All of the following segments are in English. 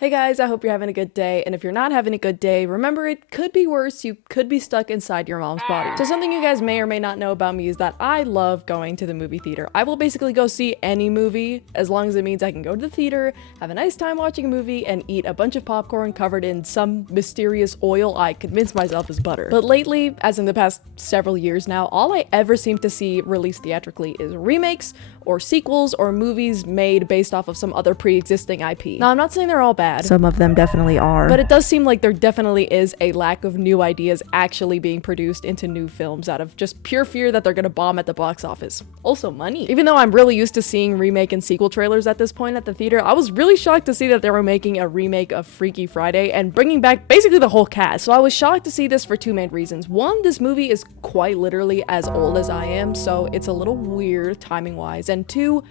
Hey guys, I hope you're having a good day, and if you're not having a good day, remember it could be worse. You could be stuck inside your mom's body. So something you guys may or may not know about me is that I love going to the movie theater. I will basically go see any movie as long as it means I can go to the theater, have a nice time watching a movie, and eat a bunch of popcorn covered in some mysterious oil I convinced myself is butter. But lately, as in the past several years now, all I ever seem to see released theatrically is remakes or sequels or movies made based off of some other pre-existing IP. Now, I'm not saying they're all bad. Some of them definitely are. But it does seem like there definitely is a lack of new ideas actually being produced into new films out of just pure fear that they're gonna bomb at the box office. Also money. Even though I'm really used to seeing remake and sequel trailers at this point at the theater, I was really shocked to see that they were making a remake of Freaky Friday and bringing back basically the whole cast. So I was shocked to see this for two main reasons. One, this movie is quite literally as old as I am, so it's a little weird timing wise. And two,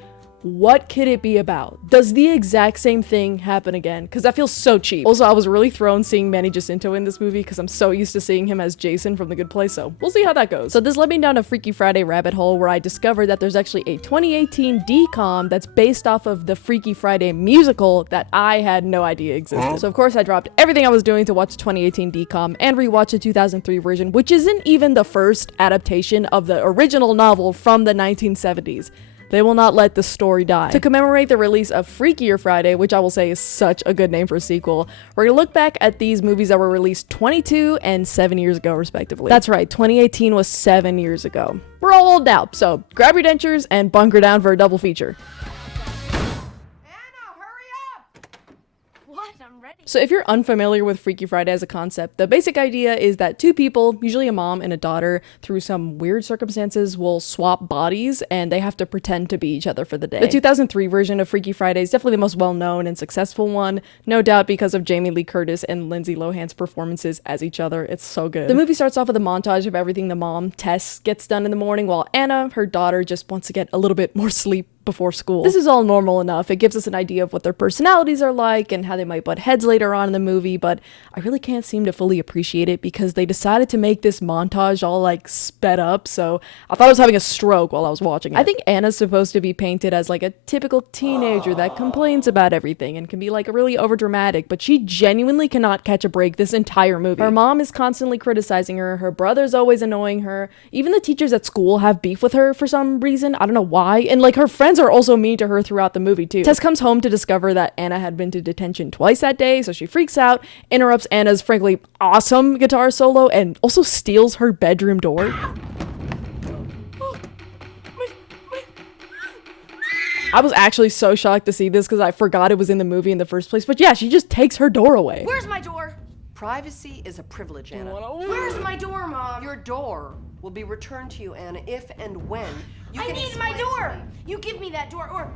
what could it be about? Does the exact same thing happen again? Because that feels so cheap. Also, I was really thrown seeing Manny Jacinto in this movie because I'm so used to seeing him as Jason from The Good Place, so we'll see how that goes. So this led me down a Freaky Friday rabbit hole where I discovered that there's actually a 2018 DCOM that's based off of the Freaky Friday musical that I had no idea existed. So of course I dropped everything I was doing to watch the 2018 DCOM and rewatch the 2003 version, which isn't even the first adaptation of the original novel from the 1970s. They will not let the story die. To commemorate the release of Freakier Friday, which I will say is such a good name for a sequel, we're gonna look back at these movies that were released 22 and 7 years ago, respectively. That's right, 2018 was 7 years ago. We're all old now, so grab your dentures and bunker down for a double feature. So if you're unfamiliar with Freaky Friday as a concept, the basic idea is that two people, usually a mom and a daughter, through some weird circumstances will swap bodies and they have to pretend to be each other for the day. The 2003 version of Freaky Friday is definitely the most well-known and successful one, no doubt because of Jamie Lee Curtis and Lindsay Lohan's performances as each other. It's so good. The movie starts off with a montage of everything the mom, Tess, gets done in the morning while Anna, her daughter, just wants to get a little bit more sleep before school. This is all normal enough. It gives us an idea of what their personalities are like and how they might butt heads later on in the movie, but I really can't seem to fully appreciate it because they decided to make this montage all like sped up, so I thought I was having a stroke while I was watching it. I think Anna's supposed to be painted as like a typical teenager that complains about everything and can be like really overdramatic, but she genuinely cannot catch a break this entire movie. Her mom is constantly criticizing her brother's always annoying her, even the teachers at school have beef with her for some reason, I don't know why, and like her friends are also mean to her throughout the movie too. Tess comes home to discover that Anna had been to detention twice that day, so she freaks out, interrupts Anna's frankly awesome guitar solo, and also steals her bedroom door. I was actually so shocked to see this because I forgot it was in the movie in the first place, but yeah, she just takes her door away. Where's my door? Privacy is a privilege, Anna. Where's my door, Mom? Your door will be returned to you, Anna, if and when you I can need my explain door! to me. You give me that door, or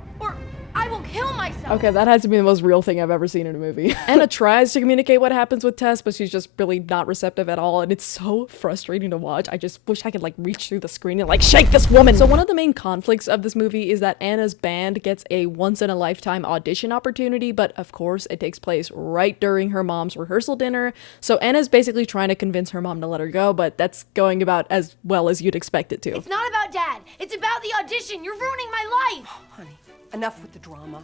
I will kill myself! Okay, that has to be the most real thing I've ever seen in a movie. Anna tries to communicate what happens with Tess, but she's just really not receptive at all, and it's so frustrating to watch. I just wish I could like reach through the screen and like shake this woman. So one of the main conflicts of this movie is that Anna's band gets a once-in-a-lifetime audition opportunity, but of course it takes place right during her mom's rehearsal dinner, so Anna's basically trying to convince her mom to let her go, but that's going about as well as you'd expect it to. It's not about Dad. It's about the audition. You're ruining my life. Honey, enough with the drama.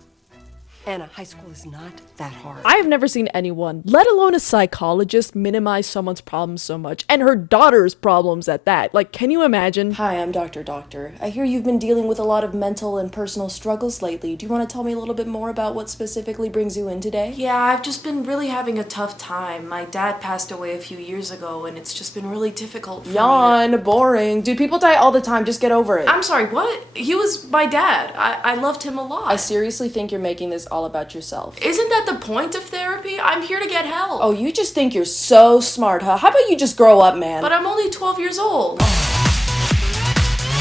Anna, high school is not that hard. I have never seen anyone, let alone a psychologist, minimize someone's problems so much, and her daughter's problems at that. Like, can you imagine? Hi, I'm Dr. Doctor. I hear you've been dealing with a lot of mental and personal struggles lately. Do you want to tell me a little bit more about what specifically brings you in today? Yeah, I've just been really having a tough time. My dad passed away a few years ago, and it's just been really difficult for me. Yawn, boring. Dude, people die all the time. Just get over it. I'm sorry, what? He was my dad. I loved him a lot. I seriously think you're making this all about yourself. Isn't that the point of therapy? I'm here to get help. Oh, you just think you're so smart, huh? How about you just grow up, man? But I'm only 12 years old.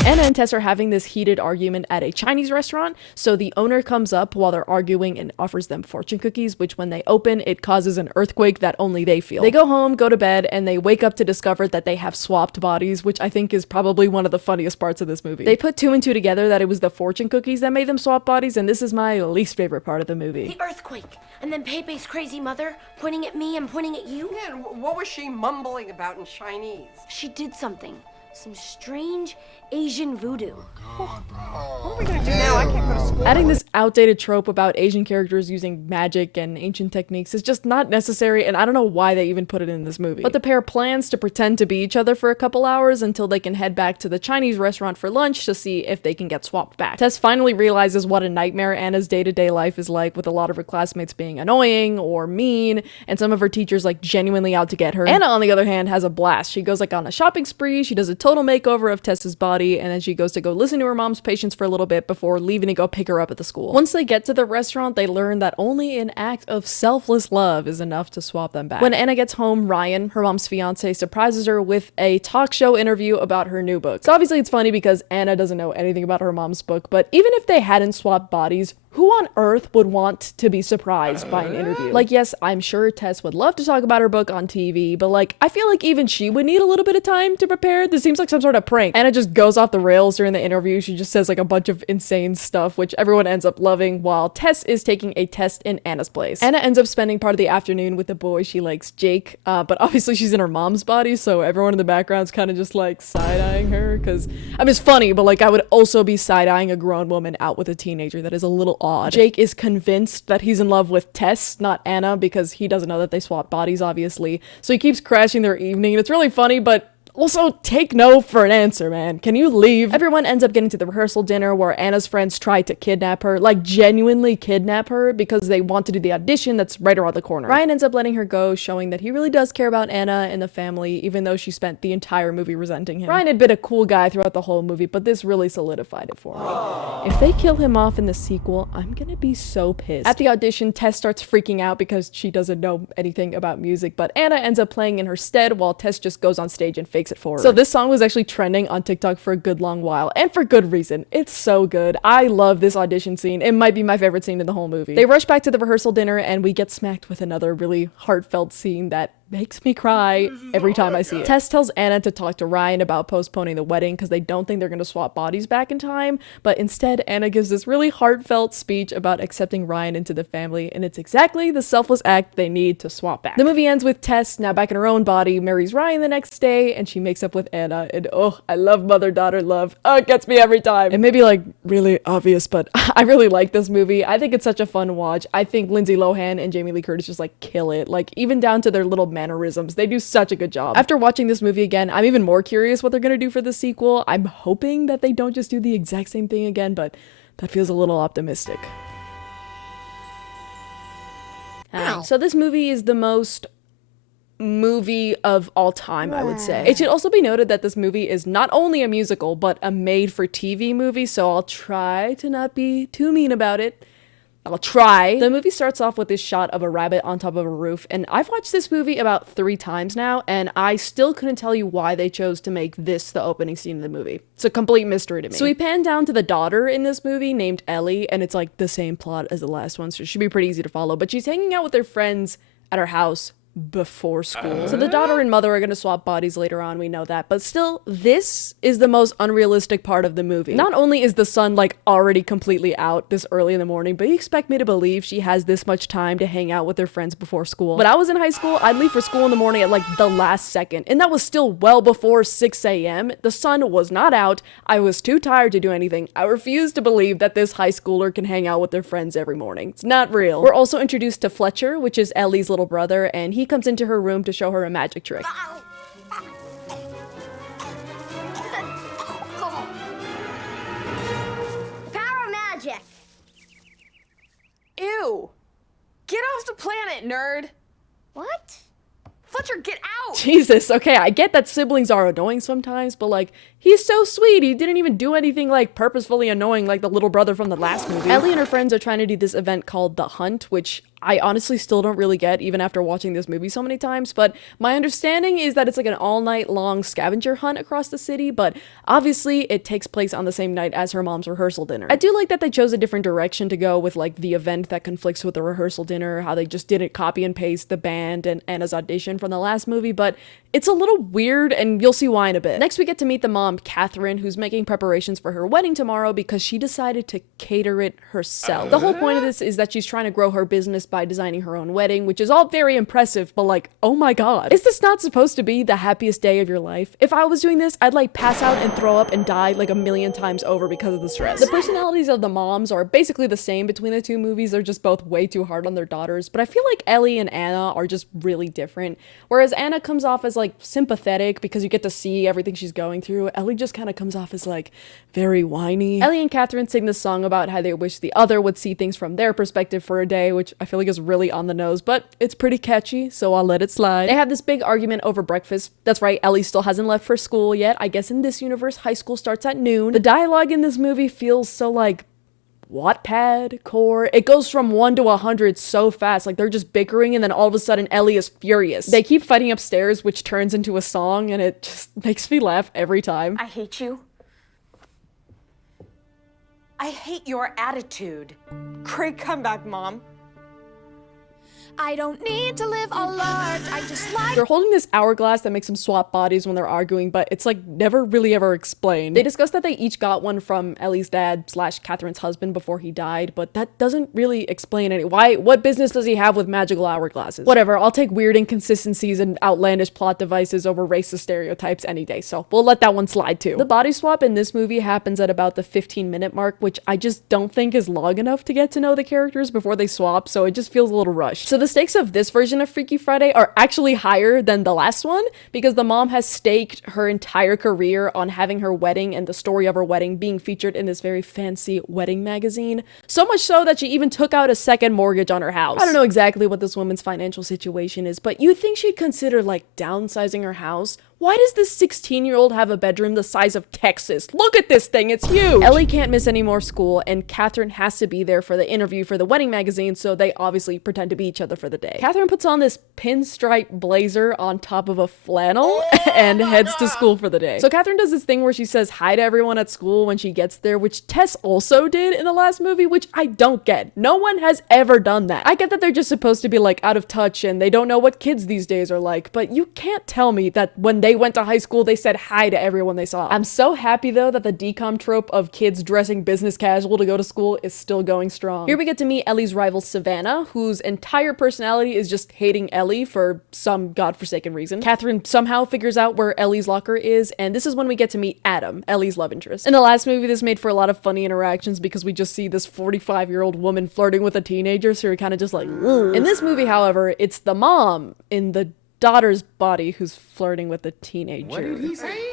Anna and Tess are having this heated argument at a Chinese restaurant, so the owner comes up while they're arguing and offers them fortune cookies, which when they open, it causes an earthquake that only they feel. They go home, go to bed, and they wake up to discover that they have swapped bodies, which I think is probably one of the funniest parts of this movie. They put two and two together that it was the fortune cookies that made them swap bodies, and this is my least favorite part of the movie. The earthquake. And then Pepe's crazy mother pointing at me and pointing at you. Yeah, and what was she mumbling about in Chinese? She did something. some strange Asian voodoo. What are we gonna do now? I can't go to school. Adding this outdated trope about Asian characters using magic and ancient techniques is just not necessary, and I don't know why they even put it in this movie. But the pair plans to pretend to be each other for a couple hours until they can head back to the Chinese restaurant for lunch to see if they can get swapped back. Tess finally realizes what a nightmare Anna's day-to-day life is like, with a lot of her classmates being annoying or mean, and some of her teachers like genuinely out to get her. Anna, on the other hand, has a blast. She goes like on a shopping spree, she does a total makeover of Tess's body, and then she goes to go listen to her mom's patients for a little bit before leaving to go pick her up at the school. Once they get to the restaurant, they learn that only an act of selfless love is enough to swap them back. When Anna gets home, Ryan, her mom's fiance, surprises her with a talk show interview about her new book. So obviously it's funny because Anna doesn't know anything about her mom's book, but even if they hadn't swapped bodies, who on earth would want to be surprised by an interview? Like, yes, I'm sure Tess would love to talk about her book on TV, but like, I feel like even she would need a little bit of time to prepare. This seems like some sort of prank. Anna just goes off the rails during the interview. She just says like a bunch of insane stuff, which everyone ends up loving, while Tess is taking a test in Anna's place. Anna ends up spending part of the afternoon with the boy she likes, Jake, but obviously she's in her mom's body, so everyone in the background's kind of just like side-eyeing her, because, I mean, it's funny, but like, I would also be side-eyeing a grown woman out with a teenager. That is a little odd. Jake is convinced that he's in love with Tess, not Anna, because he doesn't know that they swap bodies, obviously. So he keeps crashing their evening, and it's really funny, but also, take no for an answer, man. Can you leave? Everyone ends up getting to the rehearsal dinner where Anna's friends try to kidnap her, like genuinely kidnap her, because they want to do the audition that's right around the corner. Ryan ends up letting her go, showing that he really does care about Anna and the family, even though she spent the entire movie resenting him. Ryan had been a cool guy throughout the whole movie, but this really solidified it for me. If they kill him off in the sequel, I'm gonna be so pissed. At the audition, Tess starts freaking out because she doesn't know anything about music, but Anna ends up playing in her stead while Tess just goes on stage and fakes it for her. So this song was actually trending on TikTok for a good long while, and for good reason. It's so good. I love this audition scene. It might be my favorite scene in the whole movie. They rush back to the rehearsal dinner, and we get smacked with another really heartfelt scene that makes me cry every time I see it. Tess tells Anna to talk to Ryan about postponing the wedding because they don't think they're going to swap bodies back in time, but instead Anna gives this really heartfelt speech about accepting Ryan into the family, and it's exactly the selfless act they need to swap back. The movie ends with Tess, now back in her own body, marries Ryan the next day, and she makes up with Anna, and oh, I love mother-daughter love. Oh, it gets me every time. It may be like really obvious, but I really like this movie. I think it's such a fun watch. I think Lindsay Lohan and Jamie Lee Curtis just like kill it, like even down to their little mannerisms. They do such a good job. After watching this movie again, I'm even more curious what they're gonna do for the sequel. I'm hoping that they don't just do the exact same thing again, but that feels a little optimistic. So this movie is the most movie of all time, I would say. It should also be noted that this movie is not only a musical, but a made-for-TV movie, so I'll try to not be too mean about it. I'll try. The movie starts off with this shot of a rabbit on top of a roof, and I've watched this movie about 3 times now, and I still couldn't tell you why they chose to make this the opening scene of the movie. It's a complete mystery to me. So we pan down to the daughter in this movie named Ellie, and it's like the same plot as the last one, so it should be pretty easy to follow, but she's hanging out with her friends at her house before school. So the daughter and mother are going to swap bodies later on, we know that, but still, this is the most unrealistic part of the movie. Not only is the sun like already completely out this early in the morning, but you expect me to believe she has this much time to hang out with her friends before school. When I was in high school, I'd leave for school in the morning at like the last second, and that was still well before 6 a.m. The sun was not out. I was too tired to do anything. I refuse to believe that this high schooler can hang out with their friends every morning. It's not real. We're also introduced to Fletcher, which is Ellie's little brother, and he comes into her room to show her a magic trick. Paramagic. Ew! Get off the planet, nerd! What? Fletcher, get out! Jesus, okay, I get that siblings are annoying sometimes, but like, he's so sweet. He didn't even do anything like purposefully annoying like the little brother from the last movie. Ellie and her friends are trying to do this event called The Hunt, which I honestly still don't really get even after watching this movie so many times, but my understanding is that it's like an all-night long scavenger hunt across the city, but obviously it takes place on the same night as her mom's rehearsal dinner. I do like that they chose a different direction to go with like the event that conflicts with the rehearsal dinner, how they just didn't copy and paste the band and Anna's audition from the last movie, but it's a little weird and you'll see why in a bit. Next we get to meet the mom, Catherine, who's making preparations for her wedding tomorrow because she decided to cater it herself. The whole point of this is that she's trying to grow her business by by designing her own wedding, which is all very impressive, but like, oh my god. Is this not supposed to be the happiest day of your life? If I was doing this, I'd like pass out and throw up and die like a million times over because of the stress. The personalities of the moms are basically the same between the two movies. They're just both way too hard on their daughters, but I feel like Ellie and Anna are just really different. Whereas Anna comes off as like sympathetic because you get to see everything she's going through, Ellie just kind of comes off as like very whiny. Ellie and Catherine sing this song about how they wish the other would see things from their perspective for a day, which I feel like is really on the nose, but it's pretty catchy, so I'll let it slide. They have this big argument over breakfast. That's right, Ellie still hasn't left for school yet. I guess in this universe, high school starts at noon. The dialogue in this movie feels so like Wattpad core. It goes from 1 to 100 so fast, like they're just bickering and then all of a sudden Ellie is furious. They keep fighting upstairs, which turns into a song, and it just makes me laugh every time. I hate you. I hate your attitude. Great comeback, Mom. I don't need to live a large, I just like. They're holding this hourglass that makes them swap bodies when they're arguing, but it's like never really ever explained. They discuss that they each got one from Ellie's dad / Catherine's husband before he died, but that doesn't really explain what business does he have with magical hourglasses? Whatever, I'll take weird inconsistencies and outlandish plot devices over racist stereotypes any day, so we'll let that one slide too. The body swap in this movie happens at about the 15-minute mark, which I just don't think is long enough to get to know the characters before they swap, so it just feels a little rushed. So the stakes of this version of Freaky Friday are actually higher than the last one because the mom has staked her entire career on having her wedding and the story of her wedding being featured in this very fancy wedding magazine. So much so that she even took out a second mortgage on her house. I don't know exactly what this woman's financial situation is, but you'd think she'd consider like downsizing her house. Why does this 16-year-old have a bedroom the size of Texas? Look at this thing, it's huge! Ellie can't miss any more school, and Catherine has to be there for the interview for the wedding magazine, so they obviously pretend to be each other for the day. Catherine puts on this pinstripe blazer on top of a flannel and heads to school for the day. So Catherine does this thing where she says hi to everyone at school when she gets there, which Tess also did in the last movie, which I don't get. No one has ever done that. I get that they're just supposed to be like out of touch and they don't know what kids these days are like, but you can't tell me that when they went to high school, they said hi to everyone they saw. I'm so happy though that the decom trope of kids dressing business casual to go to school is still going strong. Here we get to meet Ellie's rival Savannah, whose entire personality is just hating Ellie for some godforsaken reason. Catherine somehow figures out where Ellie's locker is, and this is when we get to meet Adam, Ellie's love interest. In the last movie, this made for a lot of funny interactions because we just see this 45-year-old woman flirting with a teenager, so you're kind of just like, ugh. In this movie, however, it's the mom in the daughter's body who's flirting with a teenager. What did he say?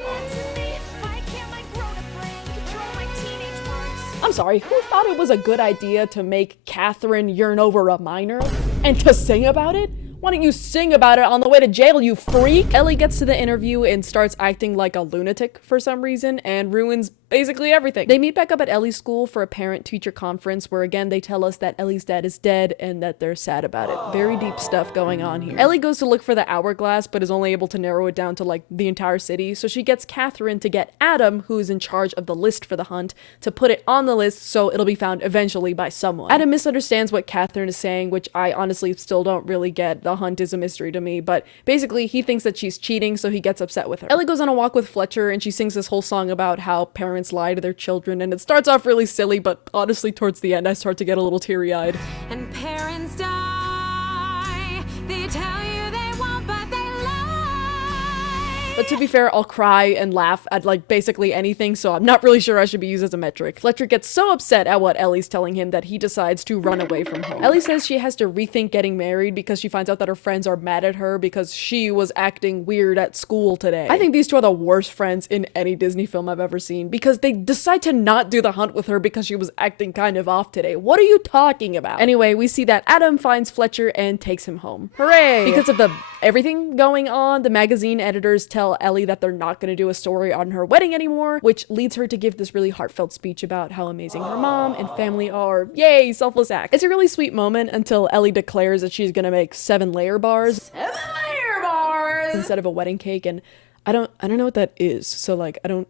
I'm sorry, who thought it was a good idea to make Catherine yearn over a minor? And to sing about it? Why don't you sing about it on the way to jail, you freak? Ellie gets to the interview and starts acting like a lunatic for some reason and ruins basically everything. They meet back up at Ellie's school for a parent-teacher conference where again they tell us that Ellie's dad is dead and that they're sad about it. Very deep stuff going on here. Ellie goes to look for the hourglass but is only able to narrow it down to like the entire city, so she gets Catherine to get Adam, who is in charge of the list for the hunt, to put it on the list so it'll be found eventually by someone. Adam misunderstands what Catherine is saying, which I honestly still don't really get. The hunt is a mystery to me, but basically he thinks that she's cheating, so he gets upset with her. Ellie goes on a walk with Fletcher and she sings this whole song about how parents lie to their children, and it starts off really silly, but honestly towards the end I start to get a little teary-eyed. And parents die, they tell you they won't, but they lie. But to be fair, I'll cry and laugh at like basically anything, so I'm not really sure I should be used as a metric. Fletcher gets so upset at what Ellie's telling him that he decides to run away from home. Ellie says she has to rethink getting married because she finds out that her friends are mad at her because she was acting weird at school today. I think these two are the worst friends in any Disney film I've ever seen because they decide to not do the hunt with her because she was acting kind of off today. What are you talking about? Anyway, we see that Adam finds Fletcher and takes him home. Hooray! Because of everything going on, the magazine editors tell Ellie that they're not going to do a story on her wedding anymore, which leads her to give this really heartfelt speech about how amazing her mom and family are. Yay, selfless act. It's a really sweet moment until Ellie declares that she's going to make 7-layer bars. 7-layer bars! Instead of a wedding cake, and I don't know what that is, so like I don't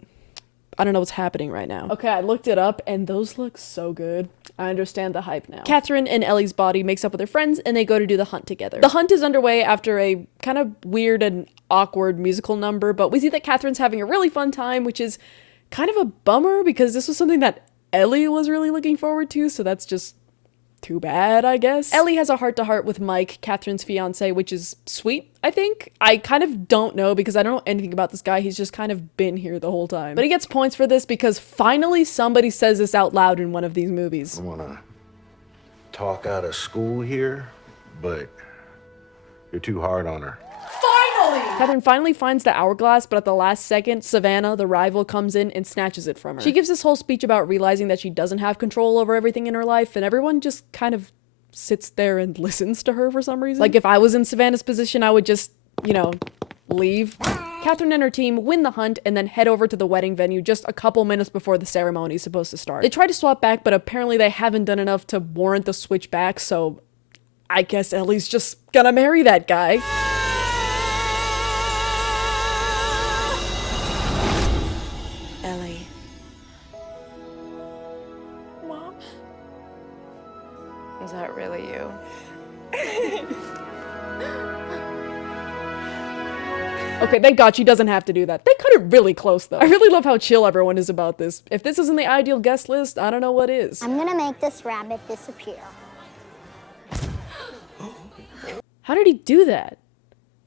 know what's happening right now. Okay, I looked it up and those look so good. I understand the hype now. Catherine and Ellie's body makes up with her friends and they go to do the hunt together. The hunt is underway after a kind of weird and awkward musical number, but we see that Catherine's having a really fun time, which is kind of a bummer because this was something that Ellie was really looking forward to, so that's just too bad, I guess. Ellie has a heart-to-heart with Mike, Catherine's fiance, which is sweet, I think. I kind of don't know because I don't know anything about this guy. He's just kind of been here the whole time. But he gets points for this because finally somebody says this out loud in one of these movies. I wanna talk out of school here, but you're too hard on her. Catherine finally finds the hourglass, but at the last second, Savannah, the rival, comes in and snatches it from her. She gives this whole speech about realizing that she doesn't have control over everything in her life, and everyone just kind of sits there and listens to her for some reason. Like, if I was in Savannah's position, I would just, you know, leave. Catherine and her team win the hunt and then head over to the wedding venue just a couple minutes before the ceremony is supposed to start. They try to swap back, but apparently they haven't done enough to warrant the switch back, so I guess Ellie's just gonna marry that guy. Ellie. Mom? Is that really you? Okay, thank God she doesn't have to do that. They cut it really close, though. I really love how chill everyone is about this. If this isn't the ideal guest list, I don't know what is. I'm gonna make this rabbit disappear. How did he do that?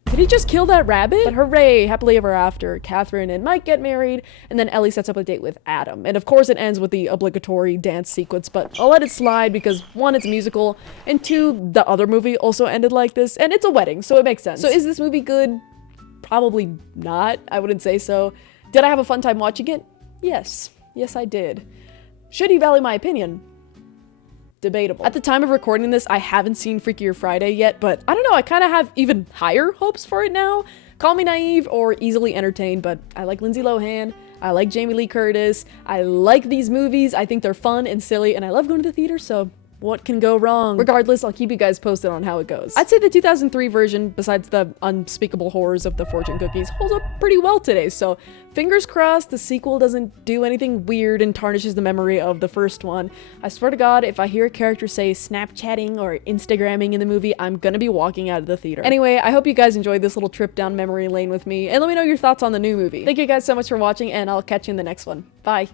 Did he just kill that rabbit? But hooray, happily ever after. Catherine and Mike get married, and then Ellie sets up a date with Adam. And of course it ends with the obligatory dance sequence, but I'll let it slide because 1, it's musical, and 2, the other movie also ended like this, and it's a wedding, so it makes sense. So is this movie good? Probably not. I wouldn't say so. Did I have a fun time watching it? Yes. Yes, I did. Should he value my opinion? Debatable. At the time of recording this, I haven't seen Freakier Friday yet, but I don't know, I kind of have even higher hopes for it now. Call me naive or easily entertained, but I like Lindsay Lohan, I like Jamie Lee Curtis, I like these movies, I think they're fun and silly, and I love going to the theater, so what can go wrong? Regardless, I'll keep you guys posted on how it goes. I'd say the 2003 version, besides the unspeakable horrors of the fortune cookies, holds up pretty well today, so fingers crossed the sequel doesn't do anything weird and tarnishes the memory of the first one. I swear to God, if I hear a character say Snapchatting or Instagramming in the movie, I'm gonna be walking out of the theater. Anyway, I hope you guys enjoyed this little trip down memory lane with me, and let me know your thoughts on the new movie. Thank you guys so much for watching, and I'll catch you in the next one. Bye!